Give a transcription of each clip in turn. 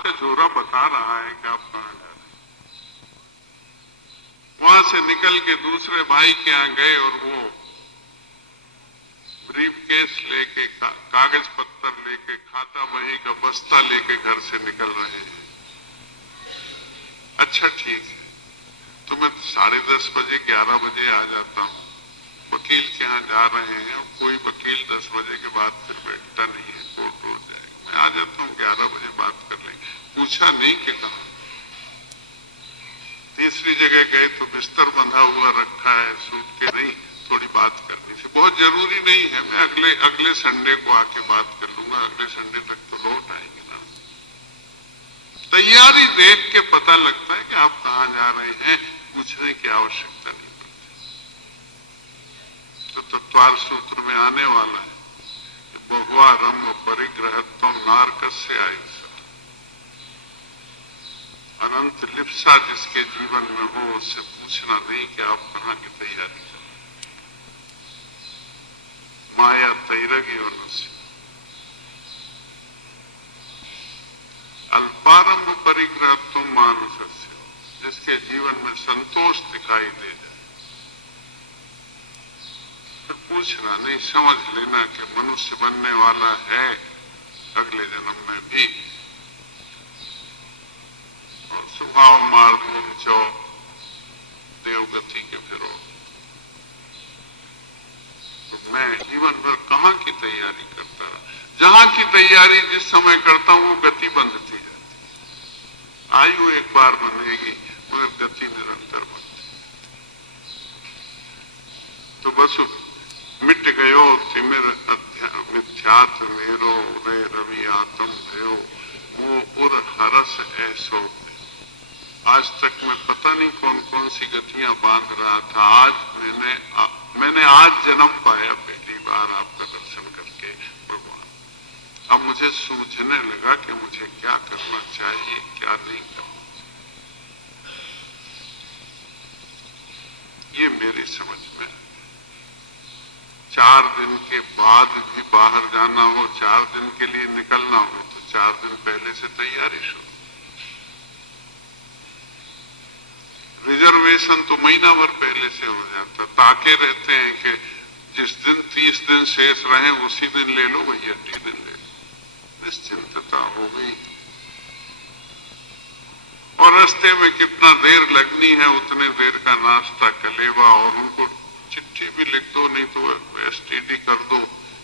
का झोरा बता रहा है कि आप कहां जा रहे हैं। वहां से निकल के दूसरे भाई के यहां गए और वो ब्रीफकेस लेके कागज पत्तर लेके खाता बही का बस्ता लेके घर से निकल रहे हैं। अच्छा ठीक है, तो मैं 10:30 बजे 11 बजे आ जाता हूँ। वकील के यहाँ जा रहे हैं और कोई वकील 10 बजे के बाद फिर बैठता नहीं है, कोर्ट हो जाएगा। मैं आ जाता हूँ 11 बजे, बात कर लेंगे। पूछा नहीं कि कहा। तीसरी जगह गए तो बिस्तर बंधा हुआ रखा है, सूट के नहीं, थोड़ी बात करनी से बहुत जरूरी नहीं है, मैं अगले संडे को आके बात कर लूंगा, अगले संडे तक तो लौट आएंगे ना। तैयारी देख के पता लगता है कि आप कहां जा रहे हैं, पूछने की आवश्यकता नहीं पड़ती। तो तत्वार सूत्र में आने वाला है कि बहुआ रम परिग्रहत्व नारकस्य आयुष, अनंत लिप्सा जिसके जीवन में हो उससे पूछना नहीं कि आप कहां की तैयारी कर। माया तैरगी अनुस्य अल्पारंभ परिग्रहत्व मानुषस्य, जिसके जीवन में संतोष दिखाई दे जाए तो पूछना नहीं, समझ लेना कि मनुष्य बनने वाला है अगले जन्म में भी। और स्वभाव मार्ग चौ देवगति के फिरो। तो मैं जीवन भर कहां की तैयारी करता रहा। जहां की तैयारी जिस समय करता हूं वो गति बंधती जाती। आयु एक बार बंधेगी मगर गति निरंतर बनती। तो बस मिट गयो तिमिर मिथ्यात्व मेरो उदय रवि आत्म भयो, वो उर हरस ऐसो। आज तक मैं पता नहीं कौन कौन सी गतियां बांध रहा था। आज मैंने आज जन्म पाया पहली बार आपका दर्शन करके भगवान। अब मुझे सूझने लगा कि मुझे क्या करना चाहिए, क्या नहीं करना। ये मेरी समझ में 4 दिन के बाद भी बाहर जाना हो, 4 दिन के लिए निकलना हो तो 4 दिन पहले से तैयारी शुरू। रिजर्वेशन तो महीना भर पहले से हो जाता। ताके रहते हैं कि जिस दिन 30 दिन शेष रहे उसी दिन ले लो भैया, 30 दिन ले लो। निश्चिंतता हो गई। और रास्ते में कितना देर लगनी है उतने देर का नाश्ता कलेवा, और उनको चिट्ठी भी लिख दो, नहीं तो एसटीडी कर दो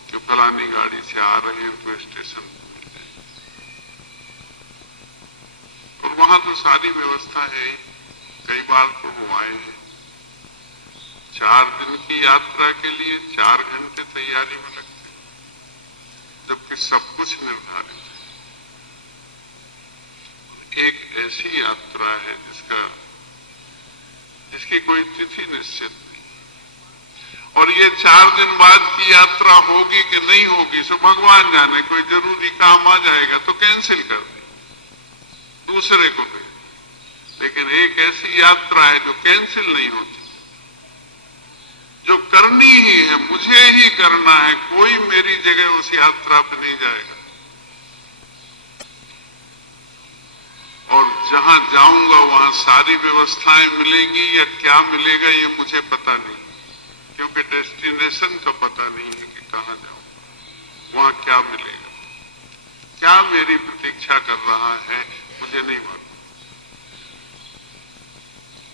कि फलानी गाड़ी से आ रहे हैं तो स्टेशन मिल जाए। और वहां तो सारी व्यवस्था है ही। कई बार तो वो आए हैं 4 दिन की यात्रा के लिए 4 घंटे तैयारी में लगते हैं, जबकि सब कुछ निर्धारित है। एक ऐसी यात्रा है जिसकी कोई तिथि निश्चित नहीं, और ये 4 दिन बाद की यात्रा होगी कि नहीं होगी सो भगवान जाने। कोई जरूरी काम आ जाएगा तो कैंसिल कर दे, दूसरे को दे। लेकिन एक ऐसी यात्रा है जो कैंसिल नहीं होती, जो करनी ही है, मुझे ही करना है। कोई मेरी जगह उस यात्रा पर नहीं जाएगा। और जहां जाऊंगा वहां सारी व्यवस्थाएं मिलेंगी या क्या मिलेगा ये मुझे पता नहीं, क्योंकि डेस्टिनेशन का पता नहीं है कि कहां जाऊं, वहां क्या मिलेगा, क्या मेरी प्रतीक्षा कर रहा है मुझे नहीं मालूम।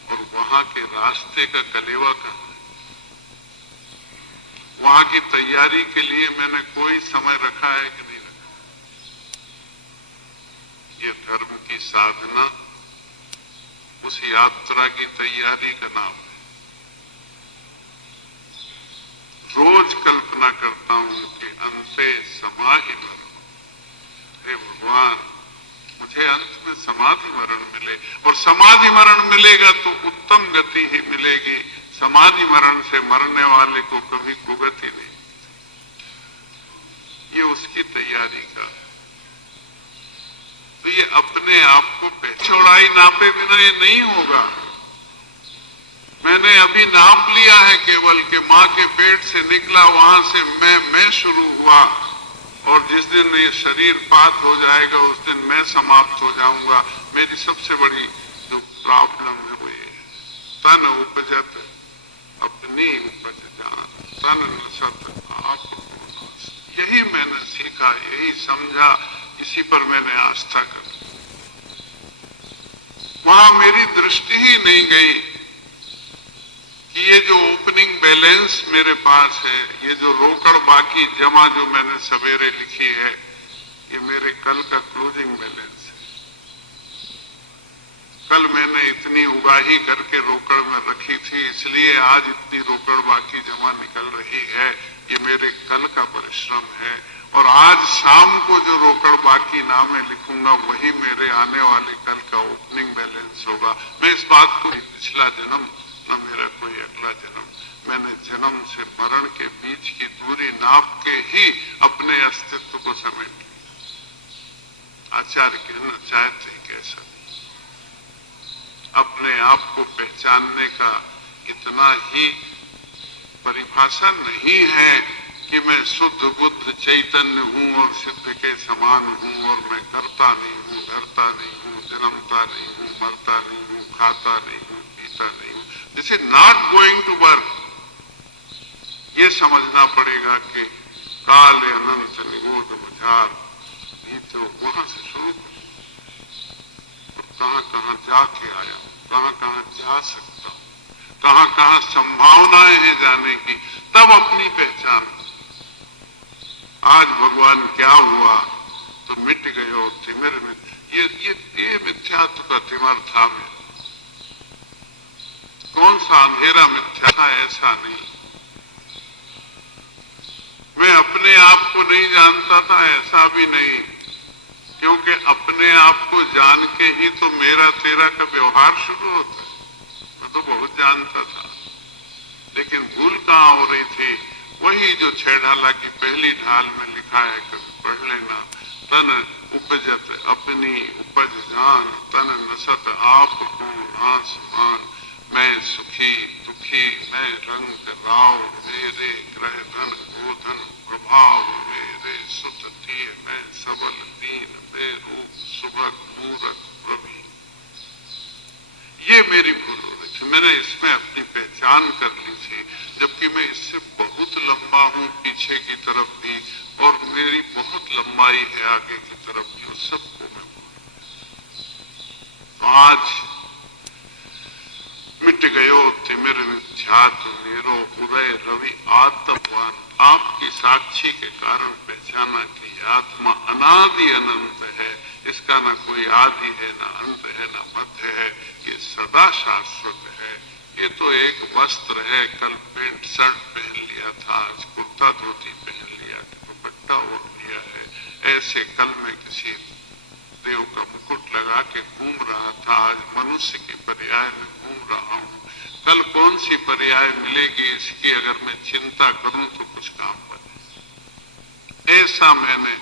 और वहां के रास्ते का कलेवा कहां है, वहां की तैयारी के लिए मैंने कोई समय रखा है कि नहीं रखा। ये धर्म की साधना उस यात्रा की तैयारी का नाम है। रोज कल्पना करता हूं कि अंते समाधि मरण, हे भगवान मुझे अंत में समाधि मरण मिले। और समाधि मरण मिलेगा तो उत्तम गति ही मिलेगी। समाधि मरण से मरने वाले को कभी कुगति नहीं। ये उसकी तैयारी का। तो ये अपने आप को चौड़ाई नापे बिना ये नहीं होगा। मैंने अभी नाप लिया है केवल कि मां के पेट से निकला, वहां से मैं शुरू हुआ। और जिस दिन ये शरीर पात हो जाएगा उस दिन मैं समाप्त हो जाऊंगा। मेरी सबसे बड़ी जो प्रॉब्लम है वो ये तन उपजत अपनी उपज जान, तन नसत आप। यही मैंने सीखा, यही समझा, इसी पर मैंने आस्था कर। वहां मेरी दृष्टि ही नहीं गई कि ये जो ओपनिंग बैलेंस मेरे पास है, ये जो रोकड़ बाकी जमा जो मैंने सवेरे लिखी है, ये मेरे कल का क्लोजिंग बैलेंस है। कल मैंने इतनी उगाही करके रोकड़ में रखी थी, इसलिए आज इतनी रोकड़ बाकी जमा निकल रही है। ये मेरे कल का परिश्रम है। और आज शाम को जो रोकड़ बाकी ना मैं लिखूंगा, वही मेरे आने वाले कल का ओपनिंग बैलेंस होगा। मैं इस बात को पिछला जन्म न मेरा कोई अगला जन्म, मैंने जन्म से मरण के बीच की दूरी नाप के ही अपने अस्तित्व को समेट लिया। आचार्य कहना चाहते कैसा अपने आप को पहचानने का इतना ही परिभाषा नहीं है कि मैं शुद्ध बुद्ध चैतन्य हूं और सिद्ध के समान हूं, और मैं करता नहीं हूं, डरता नहीं हूं, जन्मता नहीं हूं, मरता नहीं हूं, खाता नहीं हूं, पीता नहीं हूं। This is not going to work. ये समझना पड़ेगा कि काल अनंत निगोद बुझार, ये तो वहां से शुरू और कहां कहां जाके आया, कहां कहां जा सकता हूं, कहां कहां संभावनाएं हैं जाने की, तब अपनी पहचान। आज भगवान क्या हुआ तो मिट गयो तिमिर में। ये मिथ्यात्व का तिमर था। मैं कौन सा अंधेरा मिथ्या था, ऐसा नहीं। मैं अपने आप को नहीं जानता था, ऐसा भी नहीं, क्योंकि अपने आप को जान के ही तो मेरा तेरा का व्यवहार शुरू होता है। मैं तो बहुत जानता था, लेकिन भूल कहां हो रही थी? वही जो छह ढाला की पहली ढाल में लिखा है, कभी पढ़ लेना। तन उपजत अपनी उपज जान, तन नसत आप को आसमान। मैं सुखी दुखी, मैं रंग राव, मेरे ग्रह धन गोधन प्रभाव, मेरे सुत दिए, मैं सबल दीन बेरूप सुभग मूरत प्रवीण। ये मेरी भूल हो रही थी। मैंने इसमें अपनी पहचान कर ली थी, जबकि मैं इससे बहुत लंबा हूं पीछे की तरफ भी, और मेरी बहुत लंबाई है आगे की तरफ भी, और सबको मैं आज मिट गयो तिमिर मिथ्यात्व मेरो, उदय रवि आत्मवान। आपकी साक्षी के कारण पहचाना कि आत्मा अनादि अनंत है। इसका ना कोई आदि है, ना अंत है, ना मध्य है। ये सदा शाश्वत है। ये तो एक वस्त्र है। कल पेंट शर्ट पहन लिया था, आज कुर्ता धोती पहन लिया, दुपट्टा ओढ़ लिया है। ऐसे कल मैं किसी देव का मुकुट लगा के घूम रहा था, आज मनुष्य की पर्याय में घूम रहा हूं। कल कौन सी पर्याय मिलेगी इसकी अगर मैं चिंता करूं तो कुछ काम बने। ऐसा मैंने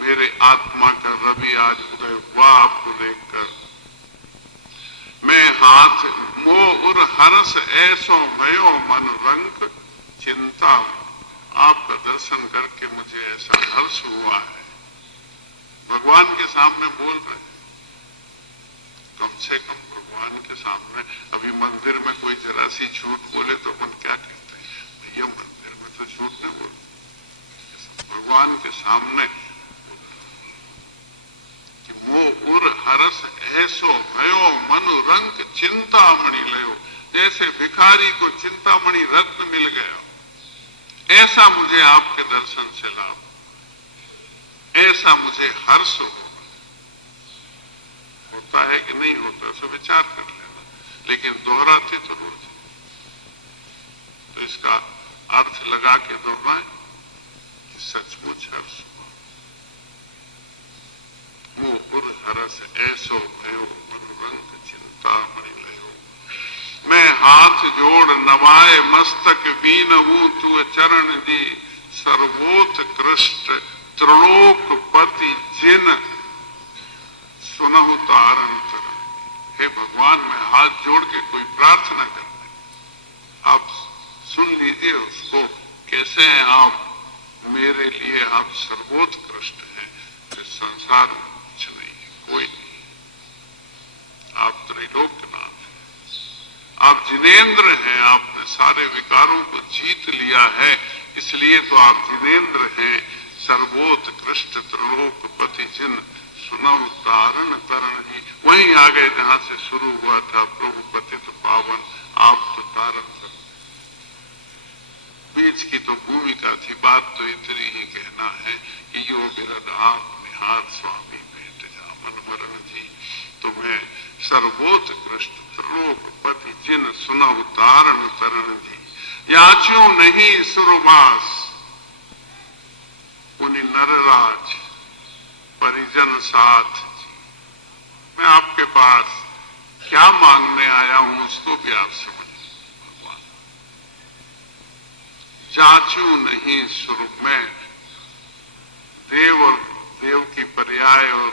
मेरे आत्मा का रवि आज उदय हुआ आपको देखकर। मैं हाथ मोह उर हरस ऐसो भयो मन रंग चिंता। आपका दर्शन करके मुझे ऐसा हर्ष हुआ है। भगवान के सामने बोल रहे हैं, कम से कम भगवान के सामने। अभी मंदिर में कोई जरा सी झूठ बोले तो अपन क्या कहते हैं, भैया मंदिर में तो झूठ नहीं बोलते। भगवान के सामने कि मोह उर हरस ऐसो भयो मनु रंग चिंतामणि लयो। जैसे भिखारी को चिंतामणि रत्न मिल गया, ऐसा मुझे आपके दर्शन से लाभ, ऐसा मुझे हर्ष होता है कि नहीं होता, उसे विचार कर लेना। लेकिन दोहराते तो रोज, तो इसका अर्थ लगा के दोहराएं कि सचमुच हर्ष हुआ। वो उर हरस ऐसो भयो मनोरंग चिंतामणि लयो। मैं हाथ जोड़ नवाए मस्तक बीनहूं तू चरण दी, सर्वोत्कृष्ट त्रिलोकपति जिन सुनहु तारण। हे भगवान, मैं हाथ जोड़ के कोई प्रार्थना करते, आप सुन लीजिए उसको। कैसे हैं आप? मेरे लिए आप सर्वोत्कृष्ट हैं, इस संसार में कुछ नहीं है, कोई नहीं। आप त्रैलोक्यनाथ हैं, आप जिनेंद्र हैं, आपने सारे विकारों को जीत लिया है, इसलिए तो आप जिनेंद्र हैं। सर्वोत्कृष्ट त्रिलोकपति जिन सुनहु तारण तरण ही, वहीं आ गए जहां से शुरू हुआ था। प्रभु पतित पावन आप तो तारण तरण। बीच की तो भूमिका थी, बात तो इतनी ही कहना है कि यो बिरद आप निहार स्वामी भेंट जा मन मरण जी। तो मैं सर्वोत्कृष्ट त्रिलोकपति जिन सुनहु तारण तरण जी, याच्यों नहीं सुरवास उन्हीं नरराज परिजन साथ जी। मैं आपके पास क्या मांगने आया हूं उसको भी आप समझिए भगवान। जाचू नहीं स्वरूप में देव और देव की पर्याय और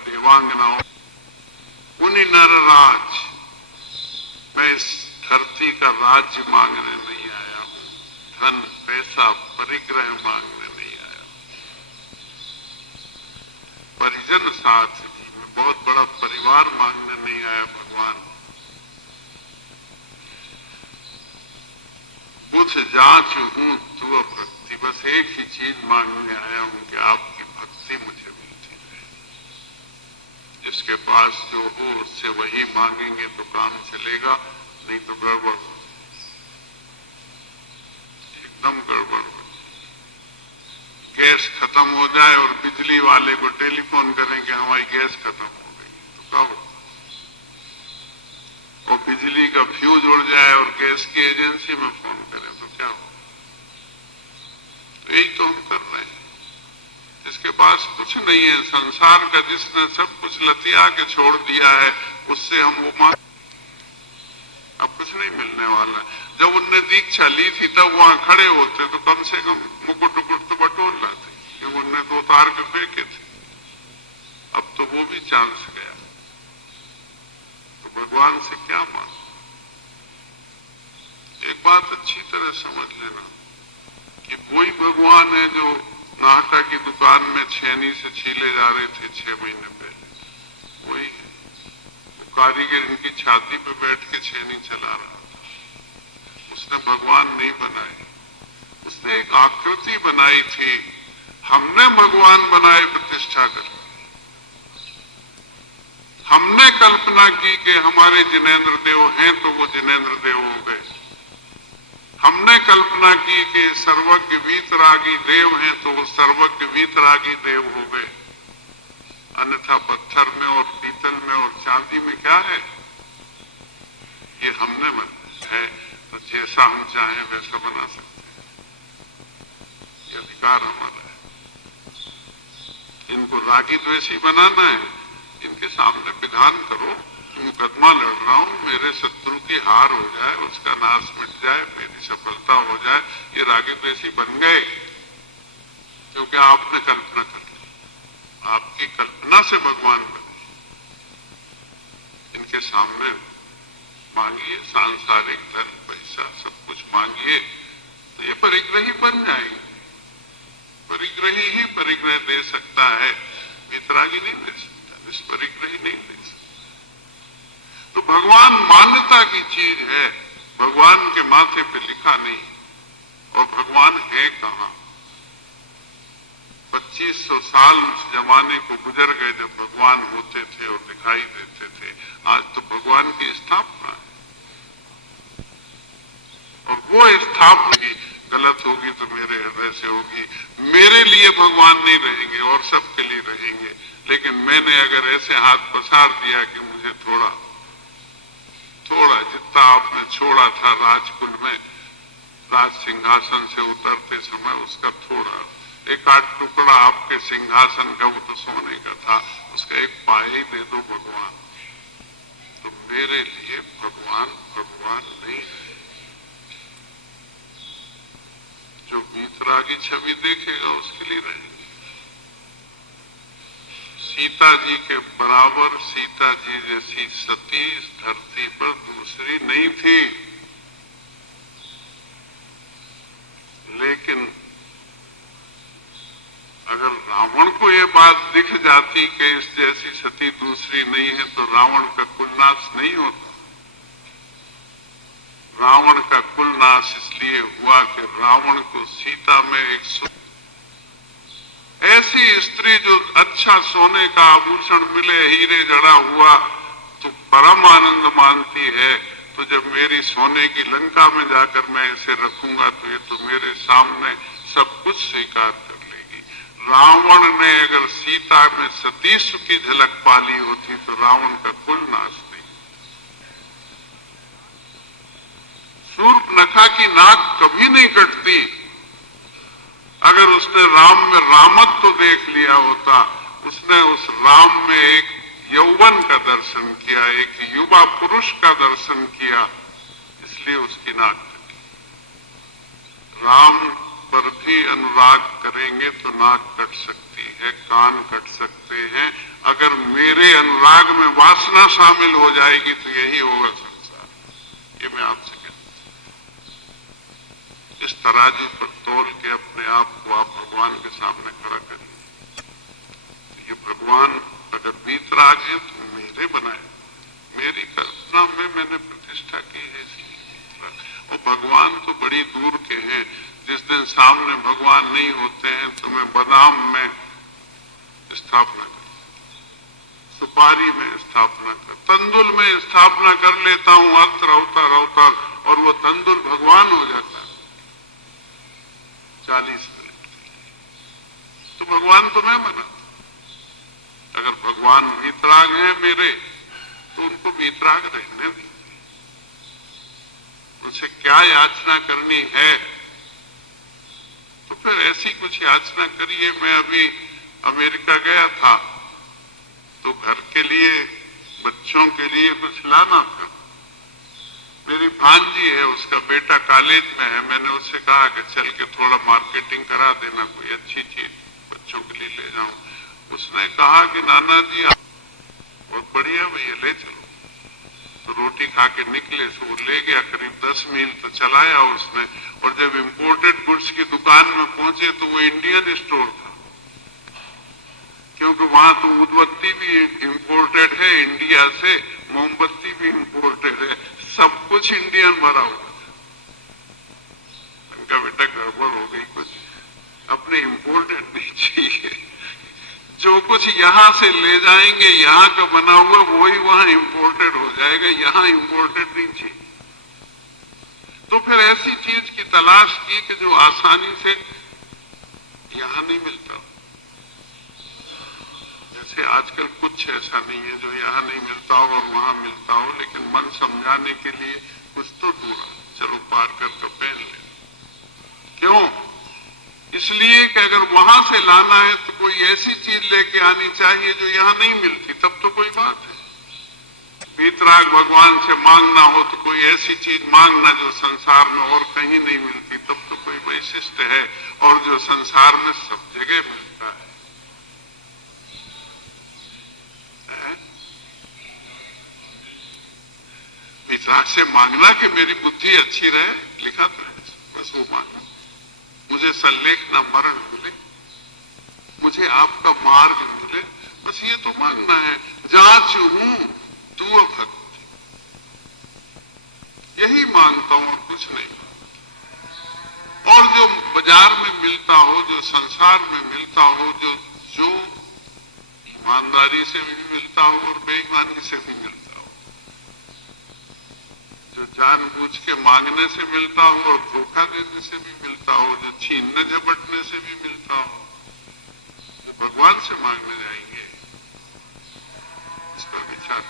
देवांगनाओं, उन्हीं नरराज, मैं इस धरती का राज्य मांगने नहीं आया हूं, धन पैसा परिग्रह मांगने नहीं आया हूं। परिजन साथ जी, मैं बहुत बड़ा परिवार मांगने नहीं आया भगवान। बुझ जांच हूं तू भक्ति, बस एक ही चीज मांगने आया हूं कि आपकी भक्ति मुझे मिलती रहे। जिसके पास जो हो उससे वही मांगेंगे तो काम चलेगा, नहीं तो गड़बड़ हो, एकदम गड़बड़ हो। गैस खत्म हो जाए और बिजली वाले को टेलीफोन करें कि हमारी गैस खत्म हो गई, तो क्या हो? और बिजली का फ्यूज उड़ जाए और गैस की एजेंसी में फोन करें तो क्या हो? तो यही तो हम कर रहे हैं। जिसके पास कुछ नहीं है संसार का, जिसने सब कुछ लतिया के छोड़ दिया है, उससे हम वो मांग, अब कुछ नहीं मिलने वाला। जब उनने दीक्षा ली थी तब वहां खड़े होते तो कम से कम मुकुट उकुट तो बटोर लाते, क्योंकि उनने तो उतार के फेंके थे। अब तो वो भी चांस गया, तो भगवान से क्या मांग? एक बात अच्छी तरह समझ लेना कि कोई भगवान है जो नाहटा की दुकान में छेनी से छीले जा रहे थे 6 महीने पहले, वही है। वो कारीगर इनकी छाती पे बैठ के छेनी चला रहा था। उसने भगवान नहीं बनाए, उसने एक आकृति बनाई थी। हमने भगवान बनाए प्रतिष्ठा कर, हमने कल्पना की कि हमारे जिनेंद्र देव हैं तो वो जिनेंद्र देव हो गए। हमने कल्पना की कि सर्वज्ञ वीतरागी देव हैं तो वो सर्वज्ञ वीतरागी देव हो गए। अन्यथा पत्थर में और पीतल में और चांदी में क्या है? ये हमने बनाया है, तो जैसा हम चाहें वैसा बना सकते हैं, ये अधिकार हमारा है। इनको रागी द्वेषी बनाना है, इनके सामने विधान करो, मुकदमा लड़ रहा हूं, मेरे शत्रु की हार हो जाए, उसका नाश मिट जाए, मेरी सफलता हो जाए, ये रागी द्वेषी बन गए क्योंकि आपने कल्पना कर ली। आपकी कल्पना से भगवान बने। इनके सामने मांगिए सांसारिक धन पैसा सब कुछ मांगिए तो ये परिग्रही बन जाएंगे। परिग्रही ही परिग्रह दे सकता है, वितरागी नहीं दे सकता, निष्परिग्रही नहीं दे सकता। तो भगवान मान्यता की चीज है, भगवान के माथे पे लिखा नहीं। और भगवान है कहां? 2500 साल उस जमाने को गुजर गए जब भगवान होते थे और दिखाई देते थे। आज तो भगवान की स्थापना है, और वो स्थापना गलत होगी तो मेरे हृदय से होगी। मेरे लिए भगवान नहीं रहेंगे और सबके लिए रहेंगे, लेकिन मैंने अगर ऐसे हाथ पसार दिया कि मुझे थोड़ा जितना आपने छोड़ा था राजकुल में, राज सिंहासन से उतरते समय उसका थोड़ा एक आध टुकड़ा आपके सिंहासन का, वो तो सोने का था, उसका एक पाया ही दे दो भगवान। तो मेरे लिए भगवान भगवान नहीं है। जो वीतरागी छवि देखेगा उसके लिए रहेंगे। सीता जी के बराबर, सीता जी जैसी सती इस धरती पर दूसरी नहीं थी, लेकिन अगर रावण को ये बात दिख जाती कि इस जैसी सती दूसरी नहीं है तो रावण का कुलनाश नहीं होता। रावण का कुलनाश इसलिए हुआ कि रावण को सीता में एक ऐसी स्त्री जो अच्छा सोने का आभूषण मिले, हीरे जड़ा हुआ तो परम आनंद मानती है। तो जब मेरी सोने की लंका में जाकर मैं इसे रखूंगा तो ये तो मेरे सामने सब कुछ स्वीकार कर लेगी। रावण ने अगर सीता में सतीश की झलक पाली होती तो रावण का कुल नाश नहीं। शूर्पनखा की नाक कभी नहीं कटती। अगर उसने राम में रामत्व तो देख लिया होता, उसने उस राम में एक यौवन का दर्शन किया, एक युवा पुरुष का दर्शन किया, इसलिए उसकी नाक कटी। राम पर भी अनुराग करेंगे तो नाक कट सकती है, कान कट सकते हैं। अगर मेरे अनुराग में वासना शामिल हो जाएगी तो यही होगा संसार। ये मैं आपसे इस तराजू पर तोल के अपने आप को आप भगवान के सामने खड़ा करिए। ये भगवान अगर वीतराग है तो मेरे बनाए, मेरी कल्पना में मैंने प्रतिष्ठा की है इसलिए। और भगवान तो बड़ी दूर के हैं। जिस दिन सामने भगवान नहीं होते हैं तो मैं बादाम में स्थापना कर, सुपारी में स्थापना कर, तंदुल में स्थापना कर लेता हूं अवतार अवतार अवतार, और वो तंदुल भगवान हो जाता है 40 मिनट। तो भगवान तो मैं बना। अगर भगवान वीतराग है मेरे तो उनको वीतराग रहने दीजिए। उनसे क्या याचना करनी है तो फिर ऐसी कुछ याचना करिए। मैं अभी अमेरिका गया था तो घर के लिए, बच्चों के लिए कुछ लाना था। मेरी भांजी है, उसका बेटा कॉलेज में है। मैंने उससे कहा कि चल के थोड़ा मार्केटिंग करा देना, कोई अच्छी चीज बच्चों के लिए ले जाऊं। उसने कहा कि नाना जी आप बहुत बढ़िया भैया ले चलो। तो रोटी खा के निकले तो वो ले गया करीब 10 मील तो चलाया उसने। और जब इंपोर्टेड गुड्स की दुकान में पहुंचे तो वो इंडियन स्टोर था, क्योंकि वहां तो उदबत्ती भी इंपोर्टेड है इंडिया से, मोमबत्ती भी इंपोर्टेड है, सब कुछ इंडियन भरा हुआ था। उनका बेटा गड़बड़ हो गई कुछ, अपने इंपोर्टेड नहीं चाहिए। जो कुछ यहां से ले जाएंगे यहां का बना हुआ वही वहां इंपोर्टेड हो जाएगा, यहां इंपोर्टेड नहीं चाहिए। तो फिर ऐसी चीज की तलाश की कि जो आसानी से यहां नहीं मिलता। जैसे आजकल कुछ ऐसा नहीं है जो यहां नहीं मिलता हो और वहां मिलता हो, लेकिन मन समझाने के लिए कुछ तो ढूंढा, चलो पार कर तो पहन ले। क्यों? इसलिए कि अगर वहां से लाना है तो कोई ऐसी चीज लेके आनी चाहिए जो यहां नहीं मिलती, तब तो कोई बात है। वीतराग भगवान से मांगना हो तो कोई ऐसी चीज मांगना जो संसार में और कहीं नहीं मिलती, तब तो कोई वैशिष्ट है, और जो संसार में सब जगह मिलता है। वीतराग से मांगना कि मेरी बुद्धि अच्छी रहे, लिखा तो है, बस वो मांगना। मुझे सल्लेख न मरण मिले, मुझे आपका मार्ग मिले, बस ये तो मांगना है। जांच हूं तू भक्ति, यही मांगता हूं और कुछ नहीं। और जो बाजार में मिलता हो, जो संसार में मिलता हो, जो ईमानदारी से भी मिलता हो और बेईमानी से भी मिलता हो, जो जानबूझ के मांगने से मिलता हो और धोखा देने से भी मिलता हो, जो छीनने झपटने से भी मिलता हो, जो भगवान से मांगने जाएंगे, इस पर विचार।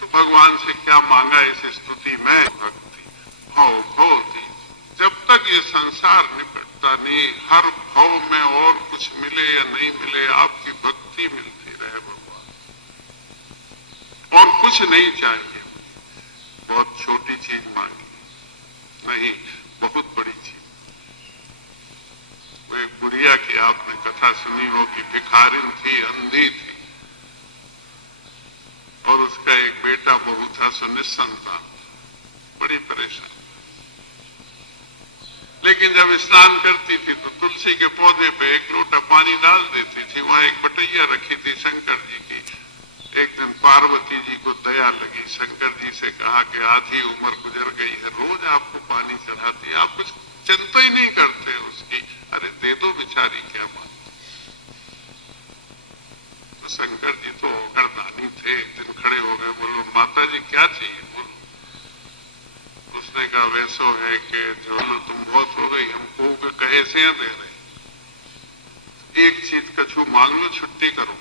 तो भगवान से क्या मांगा इस स्तुति में? भक्ति भाव भवती। जब तक ये संसार निपटता नहीं, हर भाव में और कुछ मिले या नहीं मिले, आपकी भक्ति मिलती रहे भगवान, और कुछ नहीं चाहिए। बहुत छोटी चीज मांगी नहीं, बहुत बड़ी चीज। वो एक बुढ़िया की आपने कथा सुनी हो कि भिखारिन थी, अंधी थी, और उसका एक बेटा बहुत था, सो निस्संतान, बड़ी परेशान। लेकिन जब स्नान करती थी तो तुलसी के पौधे पे एक लोटा पानी डाल देती थी। वहां एक बटैया रखी थी शंकर जी की। एक दिन पार्वती जी को दया लगी, शंकर जी से कहा कि आधी उम्र गुजर गई है, रोज आपको पानी चढ़ाती है, आप कुछ चिंता ही नहीं करते उसकी, अरे दे दो बेचारी, क्या बात। तो शंकर जी तो गर्दानी थे, एक दिन खड़े हो गए, बोलो माता जी क्या चाहिए, बोलो। उसने कहा वैसो है कि जो तुम बहुत हो गई, हमको के कहे से दे रहे, एक चीज कछु मांग लो छुट्टी करो।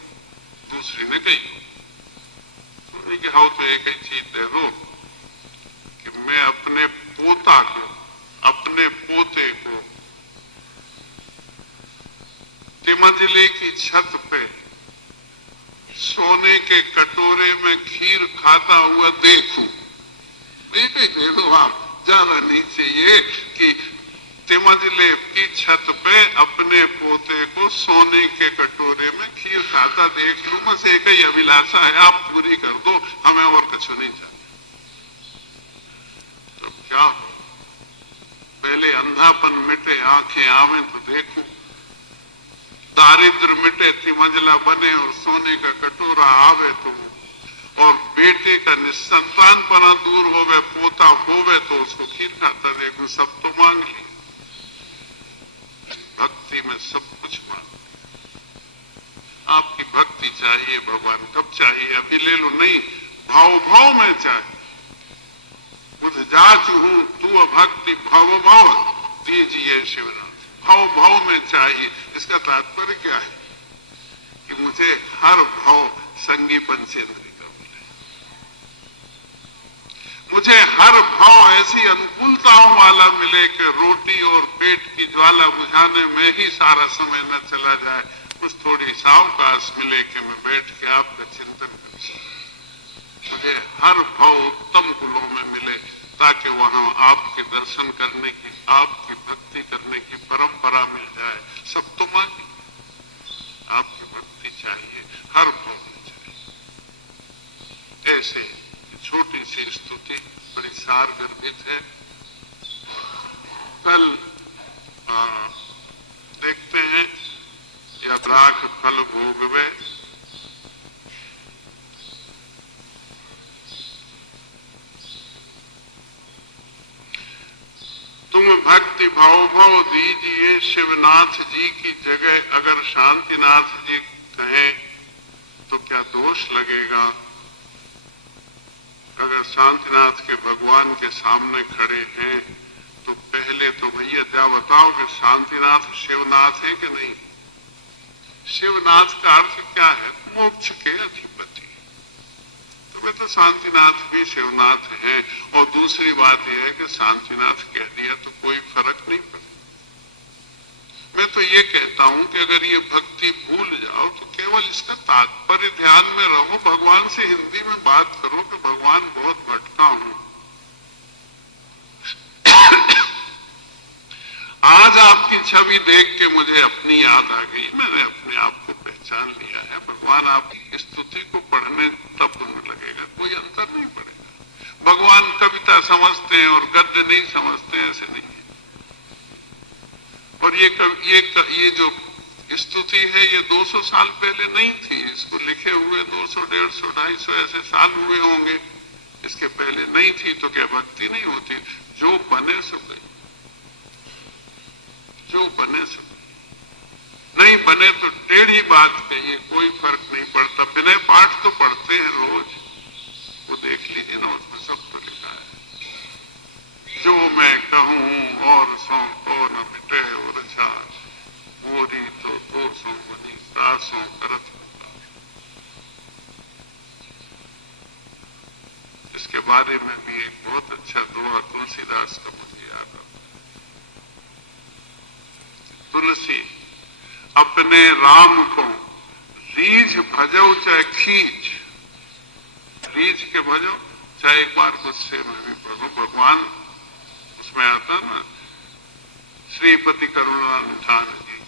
दूसरी ने कही कि हाँ तो एक ही चीज दे दो कि मैं अपने पोता को, अपने पोते को तिमंजले की छत पे सोने के कटोरे में खीर खाता हुआ देखूं। एक ही दे दो आप, ज्यादा नहीं चाहिए कि तिमंजले की छत पे अपने पोते को सोने के कटोरे में खीर खाता देख लूं, बस एक ही अभिलाषा है, आप पूरी कर दो, हमें और कुछ नहीं चाहिए। तो क्या हो, पहले अंधापन मिटे, आंखें आवे तो देखूं, दारिद्र मिटे, तिमंजला बने और सोने का कटोरा आवे तो, और बेटे का निसंतानपना दूर होवे, पोता होवे तो उसको खीर खाता देखूं, सब तो मांग ली। भक्ति में सब कुछ मांग, आपकी भक्ति चाहिए, भगवान कब चाहिए, अभी ले लो नहीं, भाव भाव में चाहिए। बुझ जाच हूं तू भक्ति भाव भाव दीजिए शिवनाथ, भाव भाव में चाहिए। इसका तात्पर्य क्या है कि मुझे हर भाव संगी पंचेंद्री का मिले, मुझे हर भाव ऐसी अनुकूलताओं वाला मिले कि रोटी और पेट की ज्वाला बुझाने में ही सारा समय न चला जाए, कुछ थोड़ी सावकाश मिले कि मैं बैठ के आपका चिंतन कर सकूं। मुझे हर भाव उत्तम कुलों में मिले ताकि वहां आपके दर्शन करने की, आपकी भक्ति करने की परंपरा मिल जाए। सब तो मांगे, आपकी भक्ति चाहिए, हर भाव में चाहिए। ऐसे छोटी सी स्तुति बड़ी सार गर्भित है। कल देखते हैं, या राख फल भोगवे, तुम भक्ति भाव भाव दीजिए शिवनाथ जी की जगह अगर शांतिनाथ जी कहें तो क्या दोष लगेगा। अगर शांतिनाथ के भगवान के सामने खड़े हैं तो पहले तो भैया क्या बताओ कि शांतिनाथ शिवनाथ है कि नहीं। शिवनाथ का अर्थ क्या है, मोक्ष के अधिपति, तो वे तो शांतिनाथ भी शिवनाथ हैं। और दूसरी बात यह है कि शांतिनाथ कह दिया तो कोई फर्क नहीं पड़ता। मैं तो ये कहता हूं कि अगर ये भक्ति भूल जाओ तो केवल इसका तात्पर्य ध्यान में रहो, भगवान से हिंदी में बात करो कि भगवान बहुत भटका हूं, आज आपकी छवि देख के मुझे अपनी याद आ गई, मैंने अपने आप को पहचान लिया है। भगवान आपकी स्तुति को पढ़ने तब पुण्य लगेगा, कोई अंतर नहीं पड़ेगा। भगवान कविता समझते हैं और गद्य नहीं समझते, ऐसे नहीं है। और ये जो स्तुति है ये 200 साल पहले नहीं थी, इसको लिखे हुए 200, 150, 250 ऐसे साल हुए होंगे, इसके पहले नहीं थी। तो क्या भक्ति नहीं होती। जो बने सो गई, जो बने सो नहीं बने तो टेढ़ी बात कहिए, कोई फर्क नहीं पड़ता। विनय पाठ तो पढ़ते हैं रोज, वो देख लीजिए ना, उसमें सब तो लिखा है। जो मैं कहूं और सो तो न मिटे और अच्छा, मोरी तो 200 बनी सासों करत होता। इसके बारे में भी एक बहुत अच्छा दोहा तुलसीदास का मुझे याद आता है। तुलसी अपने राम को रीझ भजो चाहे खींच, रीझ के भजो चाहे एक बार गुस्से में भी पढ़ो, भगवान उसमें आता ना, श्रीपति करुणा निधान जी,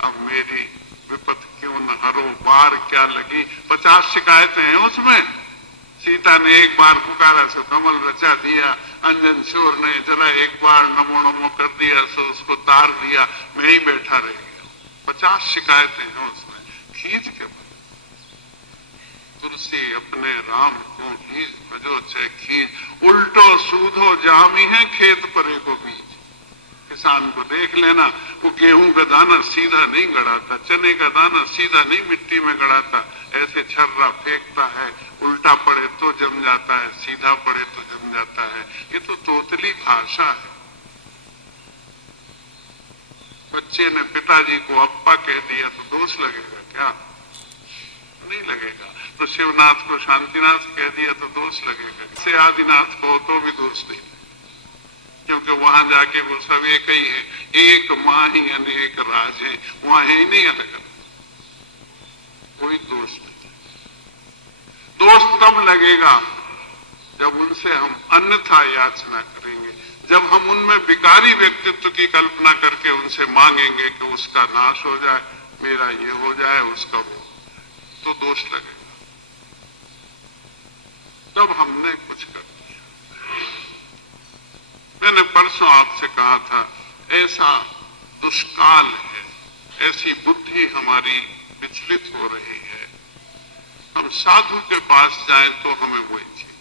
अब मेरी विपत क्यों न हरो, बार क्या लगी, 50 शिकायतें हैं उसमें। सीता ने एक बार पुकारा सो कमल रचा दिया, अंजन शोर ने जरा एक बार नमो नमो कर दिया सो उसको तार दिया, मैं ही बैठा रह गया। 50 शिकायतें हैं उसमें। खींच के तुलसी अपने राम को खींच भजो चे खींच, उल्टो सूधो जामी है खेत परे को बीज। किसान को देख लेना, वो गेहूं का दाना सीधा नहीं गड़ाता, चने का दाना सीधा नहीं मिट्टी में गड़ाता, ऐसे छर्रा फेंकता है, उल्टा पड़े तो जम जाता है, सीधा पड़े तो जम जाता है। ये तो तोतली भाषा है। बच्चे ने पिताजी को अप्पा कह दिया तो दोष लगेगा क्या? नहीं लगेगा। तो शिवनाथ को शांतिनाथ कह दिया तो दोष लगेगा। से आदिनाथ को तो भी दोष नहीं, क्योंकि वहां जाके वो सब एक ही है, एक माँ ही अनेक राज है, वहां है ही नहीं अलग अलग, कोई दोष नहीं। दोष तब लगेगा जब उनसे हम अन्यथा याचना करेंगे, जब हम उनमें विकारी व्यक्तित्व की कल्पना करके उनसे मांगेंगे कि उसका नाश हो जाए, मेरा ये हो जाए, उसका वो, तो दोष लगेगा। तब हमने कुछ कर दिया। मैंने परसों आपसे कहा था, ऐसा दुष्काल है, ऐसी बुद्धि हमारी विचलित हो रही है। हम साधु के पास जाएं तो हमें वही चाहिए,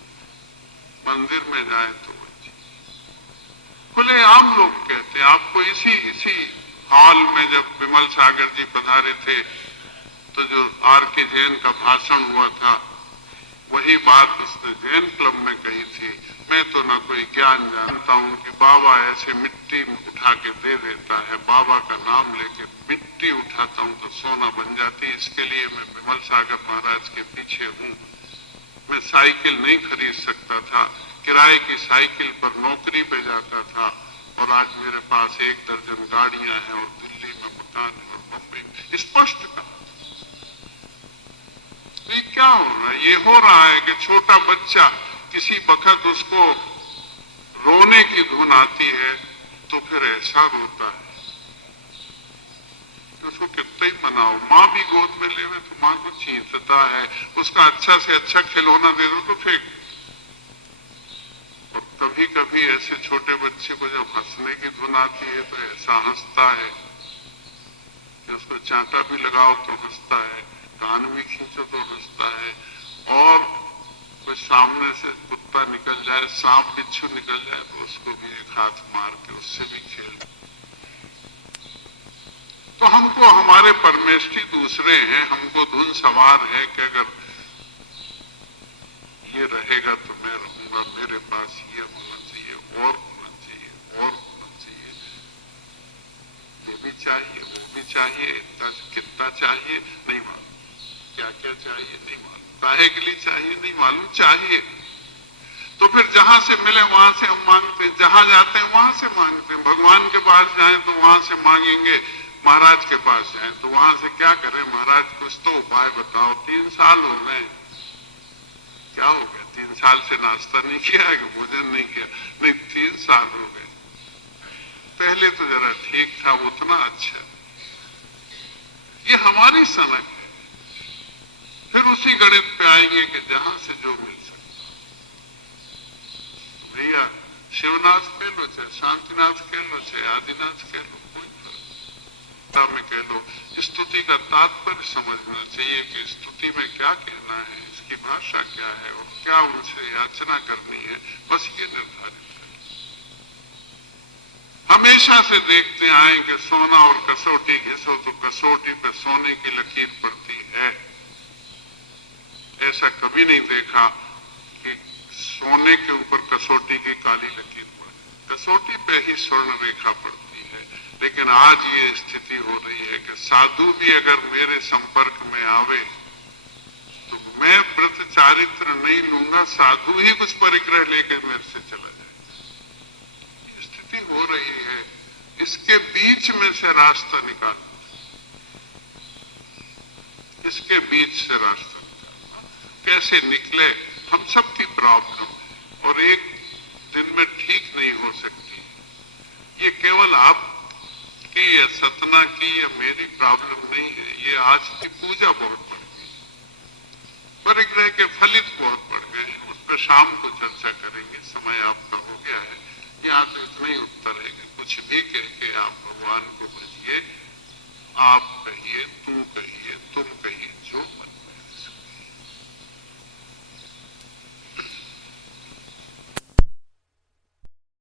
मंदिर में जाएं तो वही चाहिए। खुले आम लोग कहते हैं, आपको इसी हॉल में जब विमल सागर जी पधारे थे तो जो R.K. जैन का भाषण हुआ था, वही बात उसने जैन क्लब में कही थी। मैं तो ना कोई ज्ञान जानता हूं कि बाबा ऐसे मिट्टी उठा के दे देता है, बाबा का नाम लेके मिट्टी उठाता हूं तो सोना बन जाती। इसके लिए मैं विमल सागर महाराज के पीछे हूं। मैं साइकिल नहीं खरीद सकता था, किराए की साइकिल पर नौकरी पे जाता था, और आज मेरे पास 1 दर्जन गाड़ियां हैं और दिल्ली में मकान है और बम्बई में। स्पष्ट कहा। तो ये क्या हो रहा है? ये हो रहा है कि छोटा बच्चा किसी वक्त उसको रोने की धुन आती है तो फिर ऐसा रोता है, उसको कितना ही मनाओ। माँ भी गोद में लेवे तो माँ को चींचता है, उसका अच्छा से अच्छा खिलौना दे दो तो फेंक। और कभी कभी ऐसे छोटे बच्चे को जब हंसने की धुन आती है तो ऐसा हंसता है कि उसको चांटा भी लगाओ तो हंसता है, कान भी खींचो तो हंसता है, और कोई सामने से कुत्ता निकल जाए, सांप बिच्छू निकल जाए तो उसको भी एक हाथ मार के उससे भी खेल। तो हमको हमारे परमेष्ठी दूसरे हैं, हमको धुन सवार है कि अगर ये रहेगा तो मैं रहूंगा, मेरे पास ये होना चाहिए, और होना चाहिए, और होना चाहिए, ये भी चाहिए, वो भी चाहिए, कितना चाहिए नहीं मालूम, क्या क्या चाहिए नहीं मालूम, काहे के लिए चाहिए नहीं मालूम, चाहिए। तो फिर जहां से मिले वहां से हम मांगते हैं, जहां जाते हैं वहां से मांगते हैं। भगवान के पास जाएं तो वहां से मांगेंगे, महाराज के पास जाएं तो वहां से क्या करें, महाराज कुछ तो उपाय बताओ। 3 साल हो गए, क्या हो गया? 3 साल से नाश्ता नहीं किया कि भोजन नहीं किया? नहीं, 3 साल हो गए। पहले तो जरा ठीक था, उतना अच्छा। ये हमारी सनक है। फिर उसी गणित पे आएंगे कि जहां से जो मिल सकता। भैया शिवनाथ कह लो, चाहे शांतिनाथ कह लो, चाहे आदिनाथ कह लो, कोई फर्क में कह लो। स्तुति का तात्पर्य समझना चाहिए कि स्तुति में क्या कहना है, इसकी भाषा क्या है और क्या उनसे याचना करनी है, बस ये निर्धारित करें। हमेशा से देखते आए कि सोना और कसौटी घिसो तो कसौटी पे सोने की लकीर पड़ती है। ऐसा कभी नहीं देखा कि सोने के ऊपर कसौटी की काली लकीर पड़े। कसौटी पे ही स्वर्ण रेखा पड़ती है। लेकिन आज ये स्थिति हो रही है कि साधु भी अगर मेरे संपर्क में आवे तो मैं व्रत चारित्र नहीं लूंगा, साधु ही कुछ परिग्रह लेकर मेरे से चला जाए। स्थिति हो रही है। इसके बीच में से रास्ता निकालना, इसके बीच से रास्ता कैसे निकले, हम सबकी प्रॉब्लम है और एक दिन में ठीक नहीं हो सकती। ये केवल आपकी या सतना की या मेरी प्रॉब्लम नहीं है, ये आज की पूजा बहुत बढ़ गई, परिग्रह के फलित बहुत बढ़ गए हैं। शाम को चर्चा करेंगे, समय आपका हो गया है। यहाँ तो इतना ही उत्तर है कि कुछ भी कह के आप भगवान को भजिए, आप कहिए, तू कहिए।